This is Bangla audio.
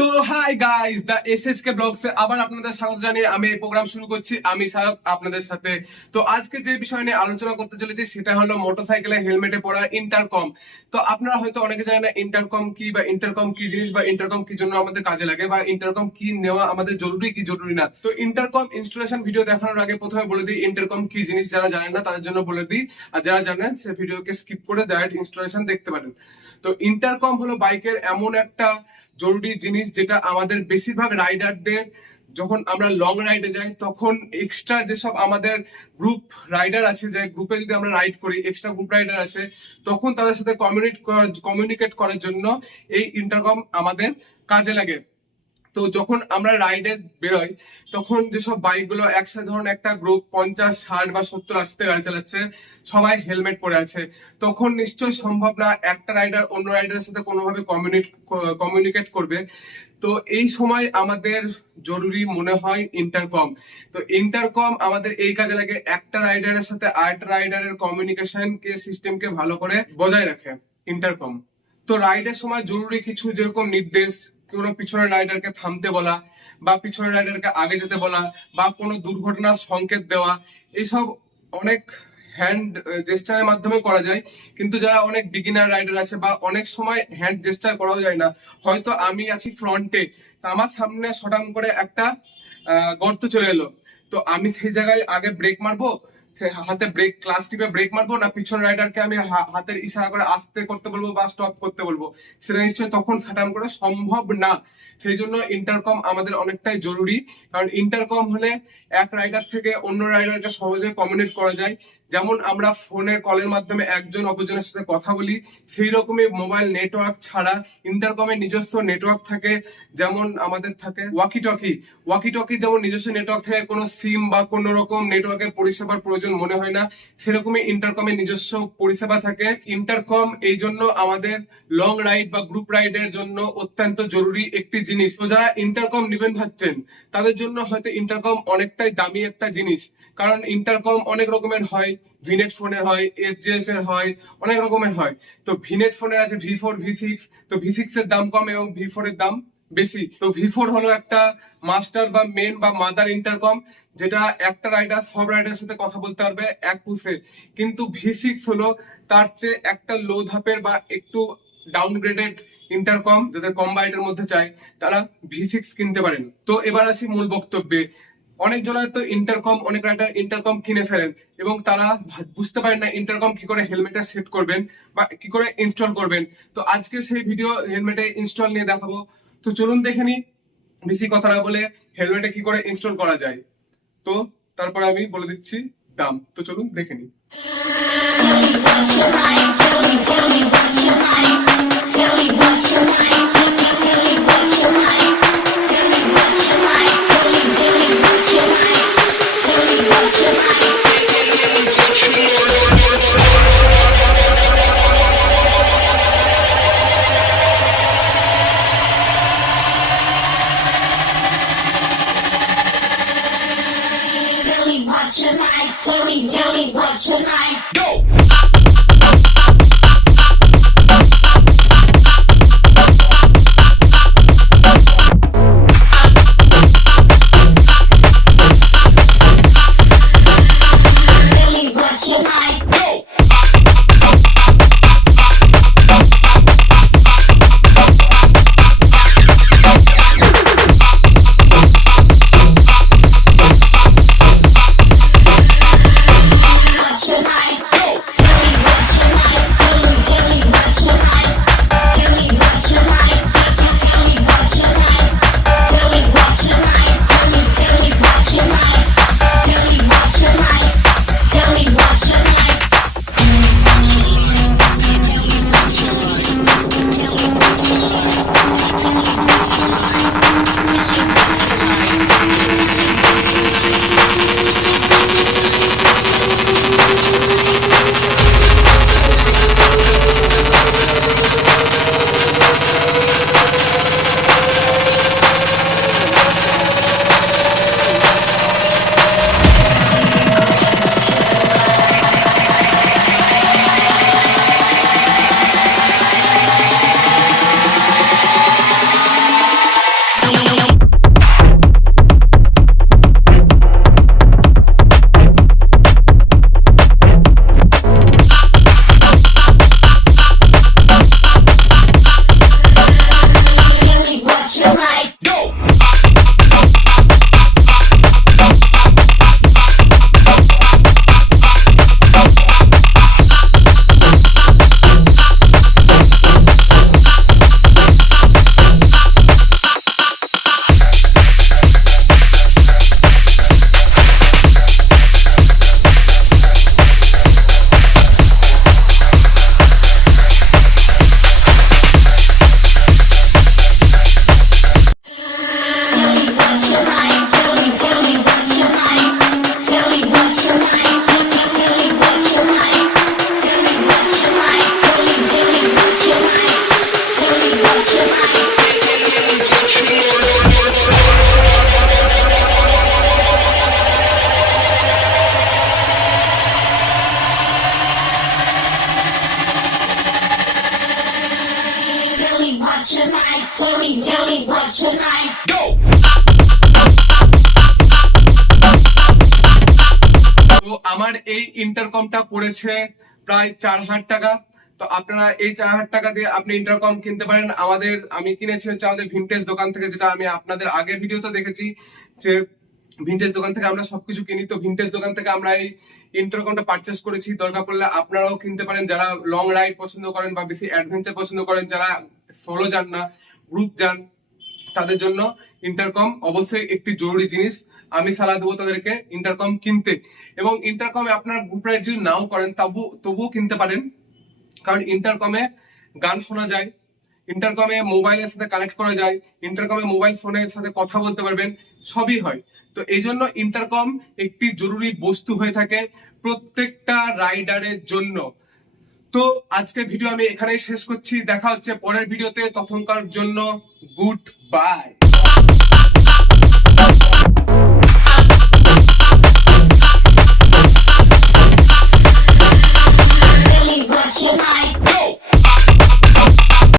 তো হাই গাইস, দ্য এসএসকে ব্লগসে আবার আপনাদের স্বাগত জানিয়ে আমি এই প্রোগ্রাম শুরু করছি। আমি সায়ক আপনাদের সাথে। তো আজকে যে বিষয় নিয়ে আলোচনা করতে চলেছি সেটা হলো মোটরসাইকেলে হেলমেটে পড়া ইন্টারকম। তো আপনারা হয়তো অনেকে জানেন না ইন্টারকম কি, বা ইন্টারকম কি জিনিস, বা ইন্টারকম কি জন্য আমাদের কাজে লাগে, বা ইন্টারকম কি নেওয়া আমাদের জরুরি কি জরুরি না। তো ইন্টারকম ইনস্টলেশন ভিডিও দেখানোর আগে প্রথমে বলে দিই ইন্টারকম কি জিনিস। যারা জানেন না তাদের জন্য বলে দিই, আর যারা জানেন সে ভিডিওকে স্কিপ করে ডাইরেক্ট ইনস্টলেশন দেখতে পারেন। তো ইন্টারকম হলো বাইকের এমন একটা জরুরি জিনিস যেটা আমাদের বেশিরভাগ রাইডারদের, যখন আমরা লং রাইডে যাই তখন এক্সট্রা যেসব আমাদের গ্রুপ রাইডার আছে, যে গ্রুপে যদি আমরা রাইড করি, এক্সট্রা গ্রুপ রাইডার আছে, তখন তাদের সাথে কমিউনিকেট করার জন্য এই ইন্টারকম আমাদের কাজে লাগে। তো যখন আমরা রাইডে বেরোই তখন যেসব বাইকগুলো একসাথে, ধরুন একটা গ্রুপ 50, 60 বা 70, 80 গাড়ি চালাচ্ছে, সবাই হেলমেট পরে আছে, তখন নিশ্চয়ই সম্ভব না একটা রাইডার অন্য রাইডারের সাথে কোনোভাবে কমিউনিকেট করবে। তো এই সময় আমাদের জরুরি মনে হয় ইন্টারকম। তো ইন্টারকম আমাদের এই কাজে লাগে, একটা রাইডারের সাথে আরেকটা রাইডারের কমিউনিকেশন কে সিস্টেমকে ভালো করে বজায় রাখে ইন্টারকম। তো রাইডের সময় জরুরি কিছু যেরকম নির্দেশ, কোনো পিছনের রাইডারকে থামতে বলা, বা পিছনের রাইডারকে আগে যেতে বলা, বা কোনো দুর্ঘটনার সংকেত দেওয়া, এইসব অনেক হ্যান্ড জেস্টারের মাধ্যমে করা যায়। কিন্তু যারা অনেক বিগিনার রাইডার আছে, বা অনেক সময় হ্যান্ড জেস্টার করাও যায় না, হয়তো আমি আছি ফ্রন্টে, আমার সামনে সটাম করে একটা গর্ত চলে এলো, তো আমি সেই জায়গায় আগে ব্রেক মারবো, হাতে ব্রেক ক্লাস টিপে ব্রেক মারবো, না পিছন রাইডারকে আমি হাতের ইশারা করে আস্তে করতে বলবো বা স্টপ করতে বলবো, সেটা নিশ্চয়ই তখন সাটাম করে সম্ভব না। সেই জন্য ইন্টারকম আমাদের অনেকটাই জরুরি, কারণ ইন্টারকম হলে এক রাইডার থেকে অন্য রাইডারকে সহজে কমিউনিকেট করা যায়। যেমন আমরা ফোনের কলের মাধ্যমে একজন অপরজনের সাথে কথা বলি, সেই রকমই মোবাইল নেটওয়ার্ক ছাড়া ইন্টারকমের নিজস্ব নেটওয়ার্ক থাকে। যেমন আমাদের থাকে ওয়াকি টকি যেমন নিজস্ব নেটওয়ার্ক থাকে, কোনো সিম বা কোনো রকম নেটওয়ার্কের পরিষেবার প্রয়োজন মনে হয় না, সেরকমই ইন্টারকমের নিজস্ব পরিষেবা থাকে। ইন্টারকম এই জন্য আমাদের লং রাইড বা গ্রুপ রাইডের জন্য অত্যন্ত জরুরি একটি জিনিস। তো যারা ইন্টারকম নেবেন ভাবছেন, তাদের জন্য হয়তো ইন্টারকম অনেকটাই দামি একটা জিনিস, কারণ ইন্টারকম অনেক রকমের হয়, ভিনেট ফোনের হয়, এফজেএস এর হয়, অনেক রকমের হয়। তো ভিনেট ফোনের আছে V4, V6, তো V6 এর দাম কম এবং V4 এর দাম বেশি। তো V4 হলো একটা মাস্টার বা মেন বা মাদার ইন্টারকম, যেটা একটা রাইডার সব রাইডারের সাথে কথা বলতে পারবে এক পুষে। কিন্তু V6 হলো তার চেয়ে একটা লো ধাপের বা একটু ডাউনগ্রেডেড ইন্টারকম। যাদের কম বাজেটের মধ্যে চাই তারা V6 কিনতে পারেন। তো এবার আসি মূল বক্তব্যে। অনেক জনের তো ইন্টারকম, অনেক রাইডার ইন্টারকম কিনে ফেলেন এবং তারা বুঝতে পারেন না ইন্টারকম কি করে হেলমেটে সেট করবেন বা কি করে ইনস্টল করবেন। তো আজকে সেই ভিডিও হেলমেটে ইনস্টল নিয়ে দেখাবো। তো চলুন দেখে নি, বেশি কথা না বলে, হেলমেটে কি করে ইনস্টল করা যায়। তো তারপর আমি বলে দিচ্ছি দাম। তো চলুন দেখে নি। Tell me what you like. Go! your life. Go. What's your life? Tell me what's your life? Go! তো আমার এই ইন্টারকমটা পড়েছে প্রায় 4,000 টাকা। তো আপনারা এই 4,000 টাকা দিয়ে আপনি ইন্টারকম কিনতে পারেন। আমি কিনেছি হচ্ছে আমাদের ভিনটেজ দোকান থেকে, যেটা আমি আপনাদের আগের ভিডিওতে দেখেছি যে ভিনটেজ দোকান থেকে আমরা সবকিছু কিনি। তো ভিনটেজ দোকান থেকে আমরা এই ইন্টারকমটা পারচেস করেছি। দরকার পড়লে আপনারাও কিনতে পারেন, যারা লং রাইড পছন্দ করেন বা বেশি অ্যাডভেঞ্চার পছন্দ করেন, যারা সোলো যান না গ্রুপ যান, তাদের জন্য ইন্টারকম অবশ্যই একটি জরুরি জিনিস। আমি সালাহ দেবো তাদেরকে ইন্টারকম কিনতে। এবং ইন্টারকমে আপনারা গ্রুপ রাইড যদি নাও করেন তবুও কিনতে পারেন, কারণ ইন্টারকমে গান শোনা যায়, ইন্টারকমে মোবাইলের সাথে কানেক্ট করা যায়, ইন্টারকমে মোবাইল ফোনের সাথে কথা বলতে পারবেন, সবই হয়। তো এই জন্য ইন্টারকম একটি জরুরি বস্তু হয়ে থাকে প্রত্যেকটা রাইডারের জন্য। তো আজকের ভিডিও আমি এখানেই শেষ করছি। দেখা হচ্ছে পরের ভিডিওতে, তখনকার জন্য গুড বাই।